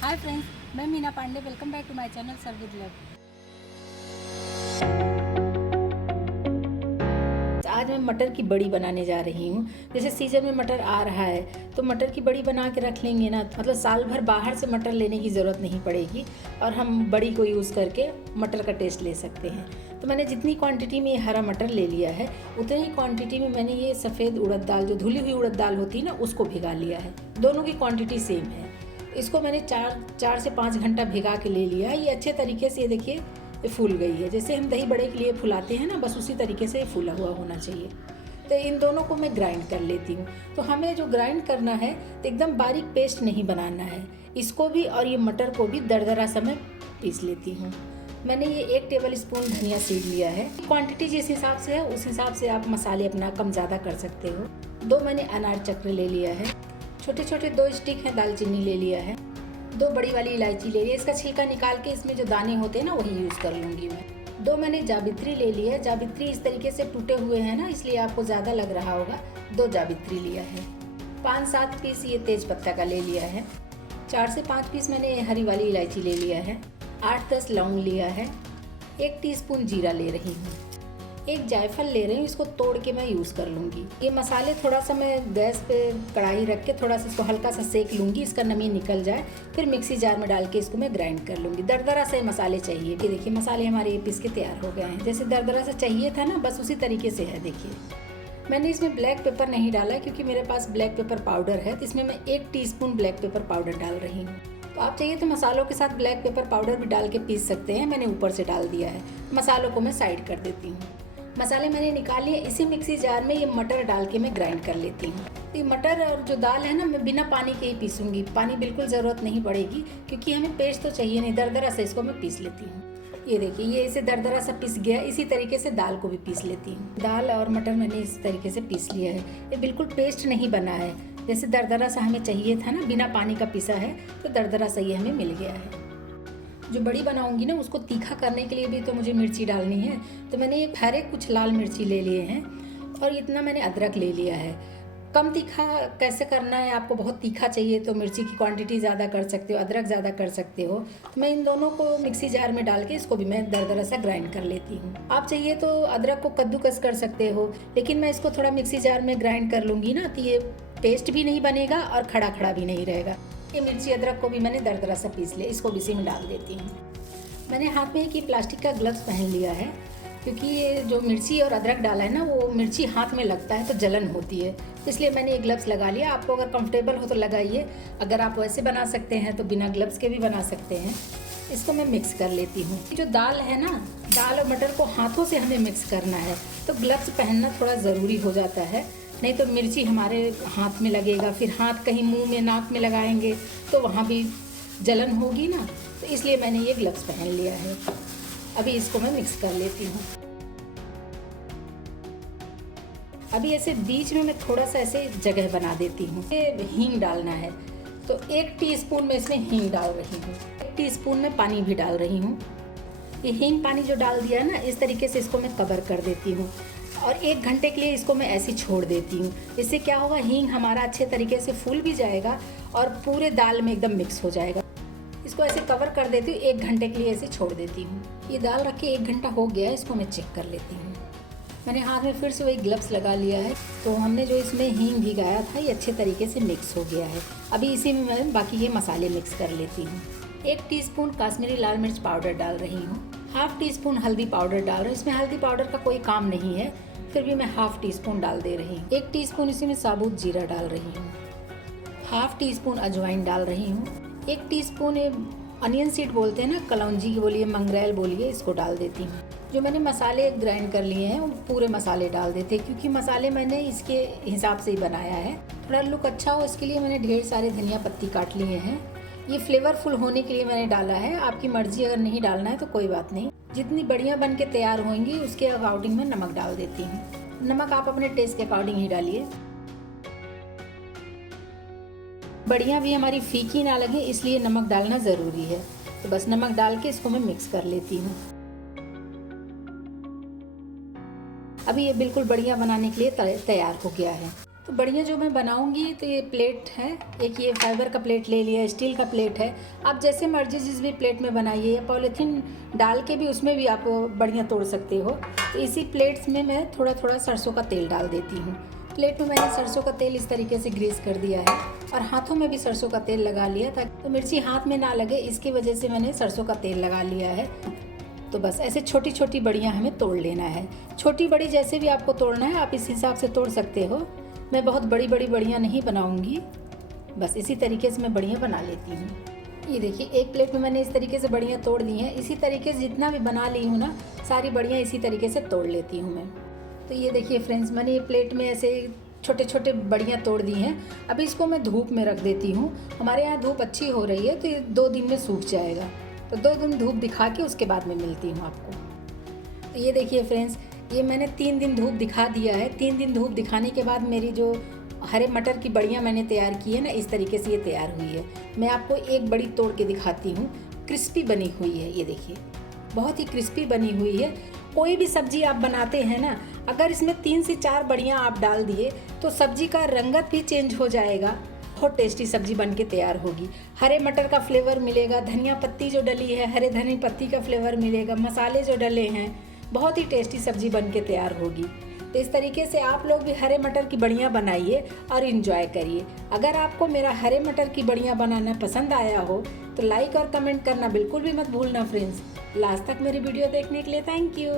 हाय friends, मैं Meena Pandey. Welcome back to my channel serve with love. आज मैं मटर की बड़ी बनाने जा रही हूँ। जैसे सीजन में मटर आ रहा है तो मटर की बड़ी बना के रख लेंगे ना, मतलब साल भर बाहर से मटर लेने की ज़रूरत नहीं पड़ेगी और हम बड़ी को यूज़ करके मटर का टेस्ट ले सकते हैं। तो मैंने जितनी क्वांटिटी में ये हरा मटर ले लिया है उतनी ही क्वांटिटी में मैंने ये सफ़ेद उड़द दाल, जो धुली हुई उड़द दाल होती है ना, उसको भिगा लिया है। दोनों की क्वांटिटी सेम है। इसको मैंने 4 से 5 घंटा भिगा के ले लिया। ये अच्छे तरीके से, ये देखिए, ये फूल गई है। जैसे हम दही बड़े के लिए फुलाते हैं ना, बस उसी तरीके से ये फूला हुआ होना चाहिए। तो इन दोनों को मैं ग्राइंड कर लेती हूँ। तो हमें जो ग्राइंड करना है तो एकदम बारीक पेस्ट नहीं बनाना है। इसको भी और ये मटर को भी दरदरा सा मैं पीस लेती हूँ। मैंने ये 1 टेबल स्पून धनिया सीड लिया है। क्वांटिटी जिस हिसाब से है उस हिसाब से आप मसाले अपना कम ज़्यादा कर सकते हो। 2 मैंने अनार चक्र ले लिया है। छोटे छोटे 2 स्टिक हैं दालचीनी ले लिया है। 2 बड़ी वाली इलायची ले ली है। इसका छिलका निकाल के इसमें जो दाने होते हैं ना, वही यूज़ कर लूँगी मैं। 2 मैंने जावित्री ले ली है। जावित्री इस तरीके से टूटे हुए हैं ना, इसलिए आपको ज़्यादा लग रहा होगा। 2 जावित्री लिया है। 5-7 पीस ये तेज पत्ता का ले लिया है। 4 से 5 पीस मैंने हरी वाली इलायची ले लिया है। 8-10 लौंग लिया है। 1 टीस्पून जीरा ले रही हूँ। 1 जायफल ले रही हूँ, इसको तोड़ के मैं यूज़ कर लूँगी। ये मसाले थोड़ा सा मैं गैस पे कढ़ाई रख के थोड़ा सा इसको हल्का सा सेक लूँगी, इसका नमी निकल जाए। फिर मिक्सी जार में डाल के इसको मैं ग्राइंड कर लूँगी। दरदरा से मसाले चाहिए। ये देखिए, मसाले हमारे ये पीस के तैयार हो गए हैं। जैसे दरदरा से चाहिए था ना, बस उसी तरीके से है। देखिए, मैंने इसमें ब्लैक पेपर नहीं डाला क्योंकि मेरे पास ब्लैक पेपर पाउडर है। तो इसमें मैं 1 टीस्पून ब्लैक पेपर पाउडर डाल रही हूँ। तो आप चाहिए तो मसालों के साथ ब्लैक पेपर पाउडर भी डाल के पीस सकते हैं। मैंने ऊपर से डाल दिया है। मसालों को मैं साइड कर देती हूँ। मसाले मैंने निकाल लिए। इसी मिक्सी जार में ये मटर डाल के मैं ग्राइंड कर लेती हूँ। तो ये मटर और जो दाल है ना, मैं बिना पानी के ही पीसूँगी। पानी बिल्कुल ज़रूरत नहीं पड़ेगी क्योंकि हमें पेस्ट तो चाहिए नहीं। दरदरा से इसको मैं पीस लेती हूँ। ये देखिए, ये इसे दरदरा सा पीस गया। इसी तरीके से दाल को भी पीस लेती हूँ। दाल और मटर मैंने इस तरीके से पीस लिया है। ये बिल्कुल पेस्ट नहीं बना है। जैसे दरदरा सा हमें चाहिए था ना, बिना पानी का पिसा है, तो दरदरा सा ये हमें मिल गया है। जो बड़ी बनाऊंगी ना, उसको तीखा करने के लिए भी तो मुझे मिर्ची डालनी है। तो मैंने ये हरे कुछ लाल मिर्ची ले लिए हैं और इतना मैंने अदरक ले लिया है। कम तीखा कैसे करना है, आपको बहुत तीखा चाहिए तो मिर्ची की क्वांटिटी ज़्यादा कर सकते हो, अदरक ज़्यादा कर सकते हो। तो मैं इन दोनों को मिक्सी जार में डाल के इसको भी मैं दरदरा सा ग्राइंड कर लेती हूँ। आप चाहिए तो अदरक को कद्दूकस कर सकते हो, लेकिन मैं इसको थोड़ा मिक्सी जार में ग्राइंड कर लूँगी ना, तो ये पेस्ट भी नहीं बनेगा और खड़ा खड़ा भी नहीं रहेगा। ये मिर्ची अदरक को भी मैंने दरदरा सा पीस लिया। इसको भी इसी में डाल देती हूँ। मैंने हाथ में एक प्लास्टिक का ग्लव्स पहन लिया है क्योंकि ये जो मिर्ची और अदरक डाला है ना, वो मिर्ची हाथ में लगता है तो जलन होती है। इसलिए मैंने ये ग्लव्स लगा लिया। आपको अगर कंफर्टेबल हो तो लगाइए। अगर आप वैसे बना सकते हैं तो बिना ग्लव्स के भी बना सकते हैं। इसको मैं मिक्स कर लेती हूँ। जो दाल है ना, दाल और मटर को हाथों से हमें मिक्स करना है, तो ग्लव्स पहनना थोड़ा ज़रूरी हो जाता है। नहीं तो मिर्ची हमारे हाथ में लगेगा, फिर हाथ कहीं मुंह में, नाक में लगाएंगे तो वहाँ भी जलन होगी ना। तो इसलिए मैंने ये ग्लव्स पहन लिया है। अभी इसको मैं मिक्स कर लेती हूँ। अभी ऐसे बीच में मैं थोड़ा सा ऐसे जगह बना देती हूँ। ये हींग डालना है, तो 1 टीस्पून में इसमें हींग डाल रही हूँ। 1 टीस्पून में पानी भी डाल रही हूँ। ये हींग पानी जो डाल दिया है ना, इस तरीके से इसको मैं कवर कर देती हूँ और 1 घंटे के लिए इसको मैं ऐसे छोड़ देती हूँ। इससे क्या होगा, हींग हमारा अच्छे तरीके से फूल भी जाएगा और पूरे दाल में एकदम मिक्स हो जाएगा। इसको ऐसे कवर कर देती हूँ। 1 घंटे के लिए ऐसे छोड़ देती हूँ। ये दाल रख के 1 घंटा हो गया है। इसको मैं चेक कर लेती हूँ। मैंने हाथ में फिर से वही ग्लव्स लगा लिया है। तो हमने जो इसमें हींग भिगाया था, ये अच्छे तरीके से मिक्स हो गया है। अभी इसी में मैं बाकी ये मसाले मिक्स कर लेती हूँ। 1 टीस्पून काश्मीरी लाल मिर्च पाउडर डाल रही हूँ। 1/2 टीस्पून हल्दी पाउडर डाल रही हूँ। इसमें हल्दी पाउडर का कोई काम नहीं है, फिर भी मैं 1/2 टीस्पून डाल दे रही हूँ। 1 टीस्पून इसी में साबुत जीरा डाल रही हूँ। 1/2 टीस्पून अजवाइन डाल रही हूँ। 1 टीस्पून अनियन सीड बोलते हैं ना, कलौंजी बोलिए, मंगरेल बोलिए, इसको डाल देती हूँ। जो मैंने मसाले ग्राइंड कर लिए हैं वो पूरे मसाले डाल देते हैं क्योंकि मसाले मैंने इसके हिसाब से ही बनाया है। थोड़ा लुक अच्छा हो इसके लिए मैंने ढेर सारे धनिया पत्ती काट लिए हैं। ये फ्लेवरफुल होने के लिए मैंने डाला है। आपकी मर्जी, अगर नहीं डालना है तो कोई बात नहीं। जितनी बढ़िया बन के तैयार होंगी उसके अकॉर्डिंग मैं नमक डाल देती हूँ। नमक आप अपने टेस्ट के अकॉर्डिंग ही डालिए। बढ़िया भी हमारी फीकी ना लगे इसलिए नमक डालना ज़रूरी है। तो बस नमक डाल के इसको मैं मिक्स कर लेती हूँ। अभी ये बिल्कुल बढ़िया बनाने के लिए तैयार हो गया है। तो बढ़िया जो मैं बनाऊंगी, तो ये प्लेट है, एक ये फाइबर का प्लेट ले लिया, स्टील का प्लेट है। आप जैसे मर्जी जिस भी प्लेट में बनाइए, या पॉलीथीन डाल के भी उसमें भी आप बढ़िया तोड़ सकते हो। तो इसी प्लेट्स में मैं थोड़ा थोड़ा सरसों का तेल डाल देती हूँ। प्लेट में मैंने सरसों का तेल इस तरीके से ग्रीस कर दिया है, और हाथों में भी सरसों का तेल लगा लिया, ताकि तो मिर्ची हाथ में ना लगे, इसकी वजह से मैंने सरसों का तेल लगा लिया है। तो बस ऐसे छोटी छोटी बड़ियाँ हमें तोड़ लेना है। छोटी बड़ी जैसे भी आपको तोड़ना है आप इस हिसाब से तोड़ सकते हो। मैं बहुत बड़ी बड़ी बड़ियाँ नहीं बनाऊँगी, बस इसी तरीके से मैं बड़ियाँ बना लेती हूँ। ये देखिए, एक प्लेट में मैंने इस तरीके से बड़ियाँ तोड़ दी हैं। इसी तरीके से जितना भी बना ली हूँ ना, सारी बड़ियाँ इसी तरीके से तोड़ लेती हूँ मैं। तो ये देखिए फ्रेंड्स, मैंने ये प्लेट में ऐसे छोटे छोटे बड़ियाँ तोड़ दी हैं। अभी इसको मैं धूप में रख देती हूँ। हमारे यहाँ धूप अच्छी हो रही है, तो ये 2 दिन में सूख जाएगा। तो 2 दिन धूप दिखा के उसके बाद में मिलती हूँ आपको। तो ये देखिए फ्रेंड्स, ये मैंने 3 दिन धूप दिखा दिया है। 3 दिन धूप दिखाने के बाद मेरी जो हरे मटर की बड़ियाँ मैंने तैयार की है ना, इस तरीके से ये तैयार हुई है। मैं आपको एक बड़ी तोड़ के दिखाती हूँ। क्रिस्पी बनी हुई है, ये देखिए, बहुत ही क्रिस्पी बनी हुई है। कोई भी सब्जी आप बनाते हैं ना, अगर इसमें 3 से 4 बड़ियाँ आप डाल दिए तो सब्जी का रंगत भी चेंज हो जाएगा। बहुत टेस्टी सब्जी बन के तैयार होगी। हरे मटर का फ्लेवर मिलेगा, धनिया पत्ती जो डली है, हरे धनिया पत्ती का फ्लेवर मिलेगा, मसाले जो डले हैं, बहुत ही टेस्टी सब्जी बन के तैयार होगी। तो इस तरीके से आप लोग भी हरे मटर की बड़ियाँ बनाइए और इन्जॉय करिए। अगर आपको मेरा हरे मटर की बड़ियाँ बनाना पसंद आया हो तो लाइक और कमेंट करना बिल्कुल भी मत भूलना फ्रेंड्स। लास्ट तक मेरी वीडियो देखने के लिए थैंक यू।